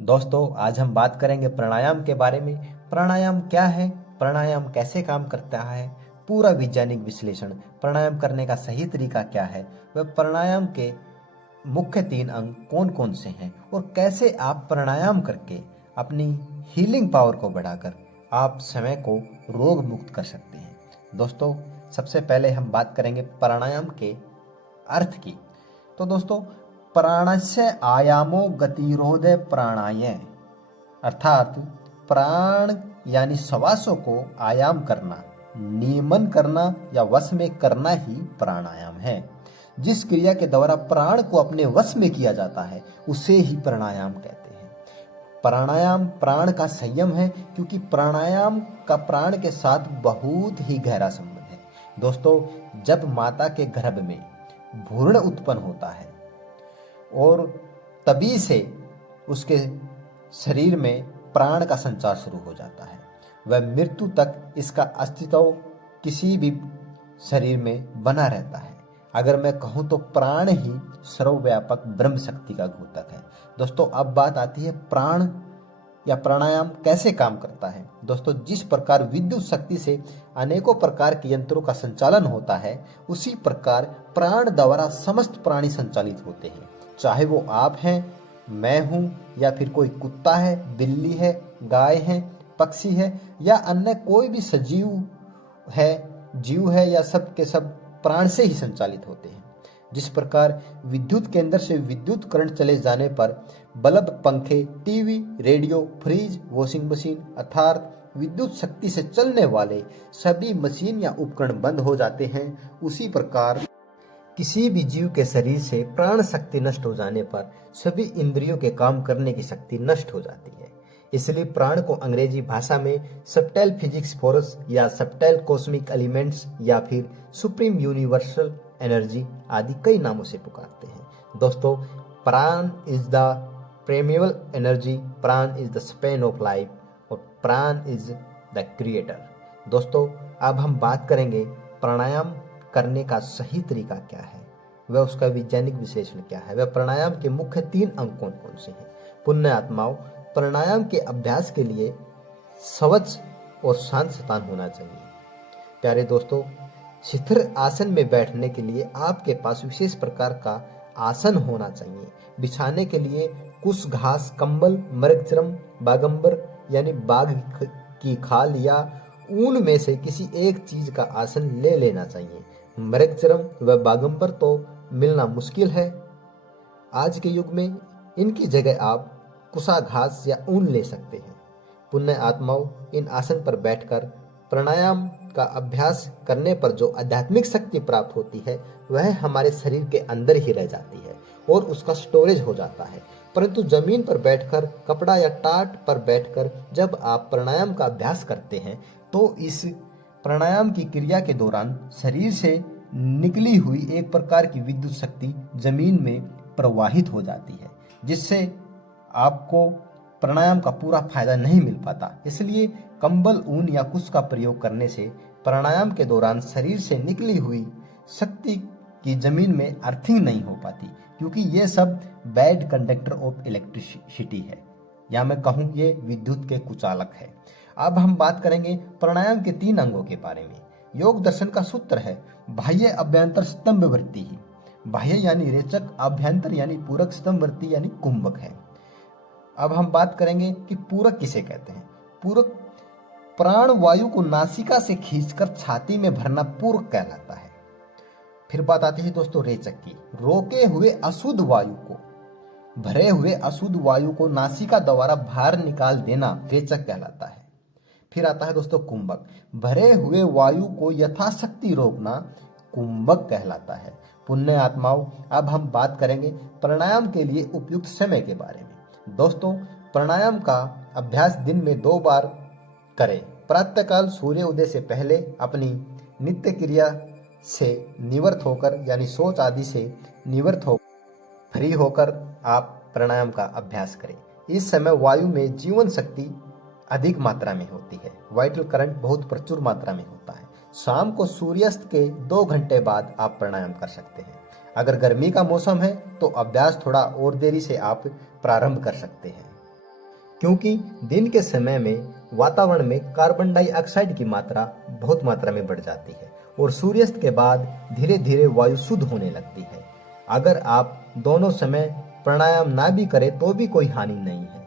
दोस्तों, आज हम बात करेंगे प्राणायाम के बारे में। प्राणायाम क्या है, प्राणायाम कैसे काम करता है, पूरा वैज्ञानिक विश्लेषण, प्राणायाम करने का सही तरीका क्या है, वह प्राणायाम के मुख्य 3 अंग कौन कौन से हैं और कैसे आप प्राणायाम करके अपनी हीलिंग पावर को बढ़ाकर आप समय को रोग मुक्त कर सकते हैं। दोस्तों, सबसे पहले हम बात करेंगे प्राणायाम के अर्थ की। तो दोस्तों, प्राणस्य आयामो गतिरोधे प्राणाय, अर्थात प्राण यानी श्वासों को आयाम करना, नियमन करना या वश में करना ही प्राणायाम है। जिस क्रिया के द्वारा प्राण को अपने वश में किया जाता है उसे ही प्राणायाम कहते हैं। प्राणायाम प्राण का संयम है, क्योंकि प्राणायाम का प्राण के साथ बहुत ही गहरा संबंध है। दोस्तों, जब माता के गर्भ में भ्रूण उत्पन्न होता है और तभी से उसके शरीर में प्राण का संचार शुरू हो जाता है, वह मृत्यु तक इसका अस्तित्व किसी भी शरीर में बना रहता है। अगर मैं कहूँ तो प्राण ही सर्वव्यापक ब्रह्म शक्ति का द्योतक है। दोस्तों, अब बात आती है प्राण या प्राणायाम कैसे काम करता है। दोस्तों, जिस प्रकार विद्युत शक्ति से अनेकों प्रकार के यंत्रों का संचालन होता है, उसी प्रकार प्राण द्वारा समस्त प्राणी संचालित होते हैं। चाहे वो आप हैं, मैं हूं, या फिर कोई कुत्ता है, बिल्ली है, गाय है, पक्षी है, या अन्य कोई भी सजीव है, जीव है, या सब के सब प्राण से ही संचालित होते हैं। जिस प्रकार विद्युत केंद्र से विद्युत करंट चले जाने पर बल्ब, पंखे, TV, radio, fridge, washing machine अर्थात विद्युत शक्ति से चलने वाले सभी मशीन या उपकरण बंद हो जाते हैं, उसी प्रकार किसी भी जीव के शरीर से प्राण शक्ति नष्ट हो जाने पर सभी इंद्रियों के काम करने की शक्ति नष्ट हो जाती है। इसलिए प्राण को अंग्रेजी भाषा में सबटाइल फिजिक्स फोर्स या सबटाइल कॉस्मिक एलिमेंट्स या फिर सुप्रीम यूनिवर्सल एनर्जी आदि कई नामों से पुकारते हैं। दोस्तों, प्राण इज द प्रेमेबल एनर्जी, प्राण is the span of life और प्राण इज द क्रिएटर। दोस्तों, अब हम बात करेंगे प्राणायाम करने का सही तरीका क्या है, वह उसका वैज्ञानिक विश्लेषण क्या है, वह प्राणायाम के मुख्य 3 अंग कौन कौन से हैं। पुण्य आत्माओं, प्राणायाम के अभ्यास के लिए स्वच्छ और शांत स्थान होना चाहिए। प्यारे दोस्तों, शिथिल आसन में बैठने के लिए आपके पास विशेष प्रकार का आसन होना चाहिए। बिछाने के लिए कुश घास, कंबल, मृगचर्म, बागंबर यानी बाघ की खाल या ऊन में से किसी एक चीज का आसन ले लेना चाहिए। मृगचर्म व बागंबर तो मिलना मुश्किल है आज के युग में, इनकी जगह आप कुशा घास या ऊन ले सकते हैं। पुण्य आत्माओं, इन आसन पर बैठकर प्राणायाम का अभ्यास करने पर जो आध्यात्मिक शक्ति प्राप्त होती है वह हमारे शरीर के अंदर ही रह जाती है और उसका स्टोरेज हो जाता है। परंतु जमीन पर बैठकर, कपड़ा या टाट पर बैठकर जब आप प्राणायाम का अभ्यास करते हैं तो इस प्राणायाम की क्रिया के दौरान शरीर से निकली हुई एक प्रकार की विद्युत शक्ति जमीन में प्रवाहित हो जाती है, जिससे आपको प्राणायाम का पूरा फायदा नहीं मिल पाता। इसलिए कंबल, ऊन या कुश का प्रयोग करने से प्राणायाम के दौरान शरीर से निकली हुई शक्ति की जमीन में अर्थिंग नहीं हो पाती, क्योंकि ये सब बैड कंडक्टर ऑफ इलेक्ट्रिसिटी है, या मैं कहूँ ये विद्युत के कुचालक है। अब हम बात करेंगे प्राणायाम के 3 अंगों के बारे में। योग दर्शन का सूत्र है बाह्य अभ्यंतर स्तंभवर्ती ही। बाह्य यानी रेचक, अभ्यंतर यानी पूरक, स्तंभवर्ती यानी कुंभक है। अब हम बात करेंगे कि पूरक किसे कहते हैं। पूरक प्राण वायु को नासिका से खींचकर छाती में भरना पूरक कहलाता है। फिर बात आती है दोस्तों रेचक की। रोके हुए अशुद्ध वायु को, भरे हुए अशुद्ध वायु को नासिका द्वारा बाहर निकाल देना रेचक कहलाता है। फिर आता है दोस्तों कुंभक। भरे हुए वायु को यथाशक्ति रोकना कुंभक कहलाता है। पुण्य आत्माओं, अब हम बात करेंगे प्राणायाम के लिए उपयुक्त समय के बारे में। दोस्तों, प्राणायाम का अभ्यास दिन में 2 बार करें। प्रातःकाल सूर्य उदय से पहले अपनी नित्य क्रिया से निवृत्त होकर, यानी शौच आदि से निवृत्त हो फ्री होकर आप प्राणायाम का अभ्यास करें। इस समय वायु में जीवन शक्ति अधिक मात्रा में होती है, वाइटल करंट बहुत प्रचुर मात्रा में होता है। शाम को सूर्यास्त के 2 घंटे बाद आप प्राणायाम कर सकते हैं। अगर गर्मी का मौसम है तो अभ्यास थोड़ा और देरी से आप प्रारंभ कर सकते हैं। क्योंकि दिन के समय में वातावरण में कार्बन डाइऑक्साइड की मात्रा बहुत मात्रा में बढ़ जाती है और सूर्यास्त के बाद धीरे धीरे वायु शुद्ध होने लगती है। अगर आप दोनों समय प्राणायाम ना भी करें तो भी कोई हानि नहीं है।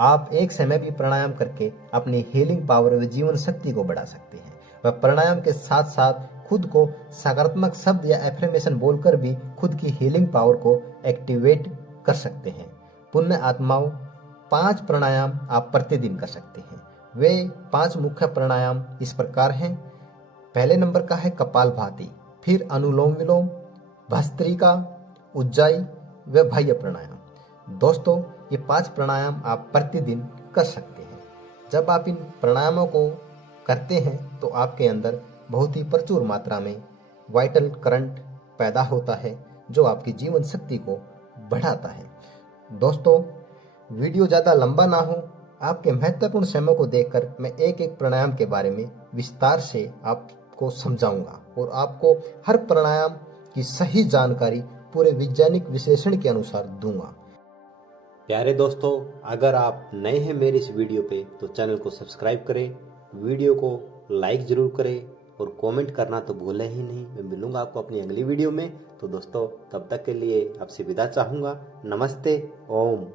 आप एक समय भी प्राणायाम करके अपनी हीलिंग पावर व जीवन शक्ति को बढ़ा सकते हैं। वह प्राणायाम के साथ साथ खुद को सकारात्मक शब्द या एफर्मेशन बोलकर भी खुद की हीलिंग पावर को एक्टिवेट कर सकते हैं। पुण्य आत्माओं, 5 प्राणायाम आप प्रतिदिन कर सकते हैं। वे 5 मुख्य प्राणायाम इस प्रकार हैं। पहले नंबर का है कपालभाति, फिर अनुलोम विलोम, भस्त्रिका, उज्जाई व बाह्य प्राणायाम। दोस्तों, ये 5 प्राणायाम आप प्रतिदिन कर सकते हैं। जब आप इन प्राणायामों को करते हैं तो आपके अंदर बहुत ही प्रचुर मात्रा में वाइटल करंट पैदा होता है जो आपकी जीवन शक्ति को बढ़ाता है। दोस्तों, वीडियो ज़्यादा लंबा ना हो, आपके महत्वपूर्ण समय को देखकर मैं एक एक प्राणायाम के बारे में विस्तार से आपको समझाऊंगा और आपको हर प्राणायाम की सही जानकारी पूरे वैज्ञानिक विश्लेषण के अनुसार दूंगा। प्यारे दोस्तों, अगर आप नए हैं मेरे इस वीडियो पे तो चैनल को सब्सक्राइब करें, वीडियो को लाइक ज़रूर करें और कमेंट करना तो भूलें ही नहीं। मैं मिलूंगा आपको अपनी अगली वीडियो में। तो दोस्तों, तब तक के लिए आपसे विदा चाहूँगा। नमस्ते। ओम।